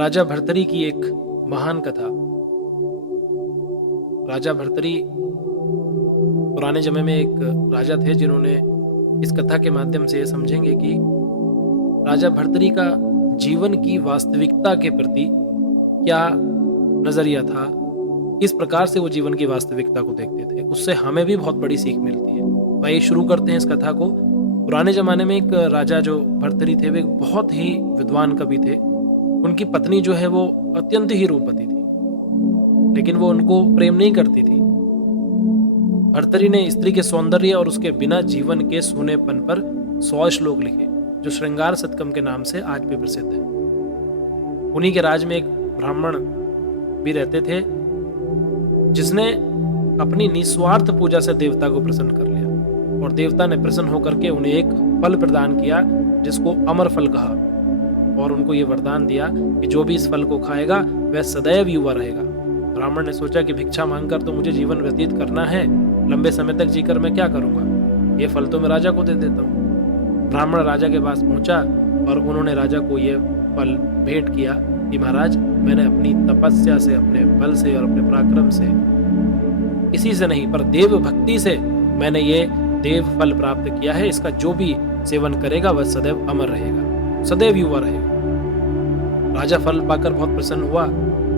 राजा भर्तरी की एक महान कथा। राजा भर्तरी पुराने समय में एक राजा थे जिन्होंने इस कथा के माध्यम से ये समझेंगे कि राजा भर्तरी का जीवन की वास्तविकता के प्रति क्या नजरिया था, किस प्रकार से वो जीवन की वास्तविकता को देखते थे। उससे हमें भी बहुत बड़ी सीख मिलती है। तो आइए शुरू करते हैं इस कथा को। पुराने जमाने में एक राजा जो भर्तरी थे, वे बहुत ही विद्वान कवि थे। उनकी पत्नी जो है वो अत्यंत ही रूपवती थी, लेकिन वो उनको प्रेम नहीं करती थी। भर्तरी ने स्त्री के सौंदर्य और उसके बिना जीवन के सूनेपन पर 100 श्लोक लिखे, जो श्रृंगार शतकम के नाम से आज भी प्रसिद्ध है। उन्हीं के राज में एक ब्राह्मण भी रहते थे, जिसने अपनी निस्वार्थ पूजा से देवता को प्रसन्न कर लिया, और देवता ने प्रसन्न होकर के उन्हें एक फल प्रदान किया जिसको अमर फल कहा, और उनको ये वरदान दिया कि जो भी इस फल को खाएगा वह सदैव युवा रहेगा। ब्राह्मण ने सोचा कि भिक्षा मांगकर तो मुझे जीवन व्यतीत करना है, लंबे समय तक जीकर मैं क्या करूंगा, ये फल तो मैं राजा को दे देता हूँ। ब्राह्मण राजा के पास पहुंचा और उन्होंने राजा को ये फल भेंट किया कि महाराज, मैंने अपनी तपस्या से, अपने बल से और अपने पराक्रम से, किसी से नहीं पर देव भक्ति से मैंने ये देव फल प्राप्त किया है। इसका जो भी सेवन करेगा वह सदैव अमर रहेगा, सदैव युवा रहेगा। राजा फल पाकर बहुत प्रसन्न हुआ।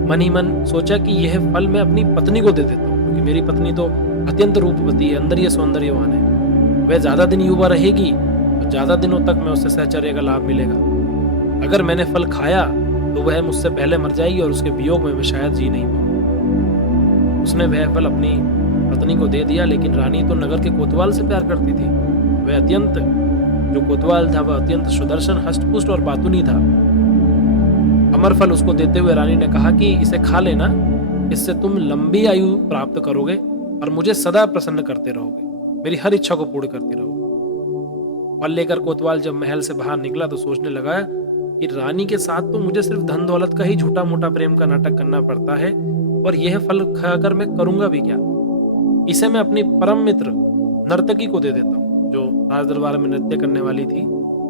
मन ही मन सोचा कि यह फल मैं अपनी पत्नी को दे देता हूँ, क्योंकि मेरी पत्नी तो अत्यंत रूपवती है, अंदर सौंदर्यवान है। वह ज्यादा दिन युवा रहेगी तो ज्यादा दिनों तक मैं उससे सहचर्य का लाभ मिलेगा। अगर मैंने फल खाया तो वह मुझसे पहले मर जाएगी और उसके वियोग में मैं शायद जी नहीं पाऊंगा। उसने वह फल अपनी पत्नी को दे दिया, लेकिन रानी तो नगर के कोतवाल से प्यार करती थी। वह अत्यंत, जो कोतवाल था वह अत्यंत सुदर्शन, हष्टपुष्ट और बातुनी था। अमर फल उसको देते हुए रानी ने कहा कि इसे खा लेना, इससे तुम लंबी आयु प्राप्त करोगे और मुझे सदा प्रसन्न करते रहोगे, मेरी हर इच्छा को पूर्ण करते रहोगे। फल लेकर कोतवाल जब महल से बाहर निकला तो सोचने लगा कि रानी के साथ तो मुझे सिर्फ धन दौलत का ही झूठा मोटा प्रेम का नाटक करना पड़ता है, और यह फल खाकर मैं करूंगा भी क्या। इसे मैं अपनी परम मित्र नर्तकी को दे देता हूँ, जो राज दरबार में नृत्य करने वाली थी।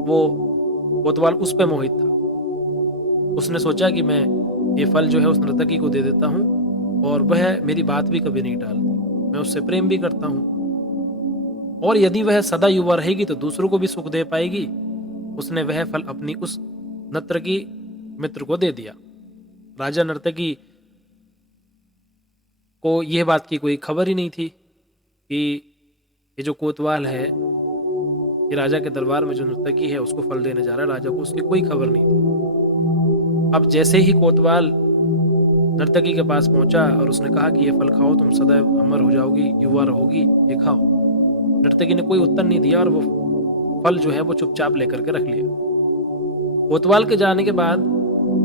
वो कोतवाल उस पे मोहित था। उसने सोचा कि मैं ये फल जो है उस नर्तकी को दे देता हूँ, और वह मेरी बात भी कभी नहीं टालती, मैं उससे प्रेम भी करता हूँ, और यदि वह सदा युवा रहेगी तो दूसरों को भी सुख दे पाएगी। उसने वह फल अपनी उस नर्तकी मित्र को दे दिया। राजा नर्तकी को यह बात की कोई खबर ही नहीं थी कि ये जो कोतवाल है, ये राजा के दरबार में जो नर्तकी है उसको फल देने जा रहा है। राजा को उसकी कोई खबर नहीं थी। अब जैसे ही कोतवाल नर्तकी के पास पहुंचा और उसने कहा कि ये फल खाओ, तुम सदैव अमर हो जाओगी, युवा रहोगी, ये खाओ। नर्तकी ने कोई उत्तर नहीं दिया और वो फल जो है वो चुपचाप लेकर के रख लिया। कोतवाल के जाने के बाद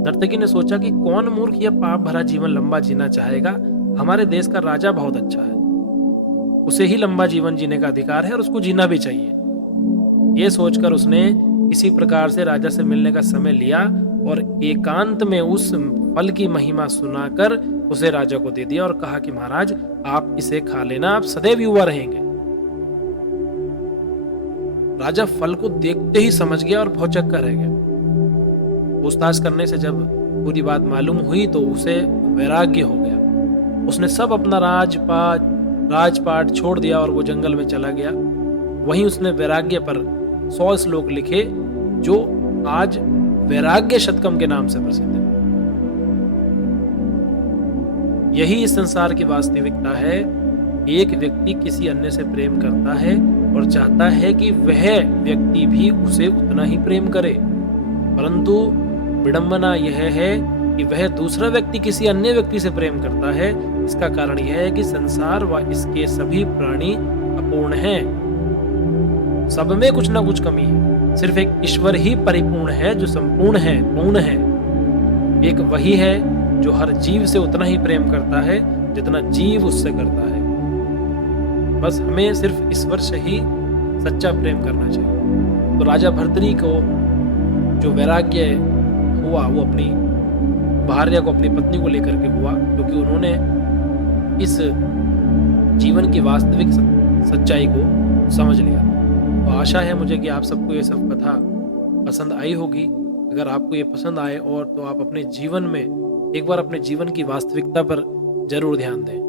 नर्तकी ने सोचा कि कौन मूर्ख या पाप भरा जीवन लंबा जीना चाहेगा। हमारे देश का राजा बहुत अच्छा है, उसे ही लंबा जीवन जीने का अधिकार है और उसको जीना भी चाहिए। ये सोचकर उसने किसी प्रकार से राजा से मिलने का समय लिया और एकांत में उस फल की महिमा सुनाकर उसे राजा को दे दिया और कहा कि महाराज, आप इसे खा लेना, आप सदैव युवा रहेंगे। राजा फल को देखते ही समझ गया और भौचक्का रह गया। पूछताछ करने से जब पूरी बात मालूम हुई तो उसे वैराग्य हो गया। उसने सब अपना राजपाट छोड़ दिया और वो जंगल में चला गया। वहीं उसने वैराग्य पर 100 श्लोक लिखे, जो आज वैराग्य शतकम के नाम से प्रसिद्ध है। यही इस संसार की वास्तविकता है। एक व्यक्ति किसी अन्य से प्रेम करता है और चाहता है कि वह व्यक्ति भी उसे उतना ही प्रेम करे, परंतु विडंबना यह है कि वह दूसरा व्यक्ति किसी अन्य व्यक्ति से प्रेम करता है। इसका कारण यह है कि संसार व इसके सभी प्राणी अपूर्ण हैं। सब में कुछ ना कुछ कमी है। सिर्फ एक ईश्वर ही परिपूर्ण है, जो संपूर्ण है, पूर्ण है। एक वही है जो हर जीव से उतना ही प्रेम करता है जितना जीव उससे करता है। बस हमें सिर्फ ईश्वर से ही सच्चा प्रेम करना चाहिए। तो राजा भर्तरी को जो वैराग्य हुआ वो अपनी भार्या को, अपनी पत्नी को लेकर के हुआ, क्योंकि उन्होंने इस जीवन की वास्तविक सच्चाई को समझ लिया। तो आशा है मुझे कि आप सबको ये सब कथा पसंद आई होगी। अगर आपको ये पसंद आए और तो आप अपने जीवन में एक बार अपने जीवन की वास्तविकता पर ज़रूर ध्यान दें।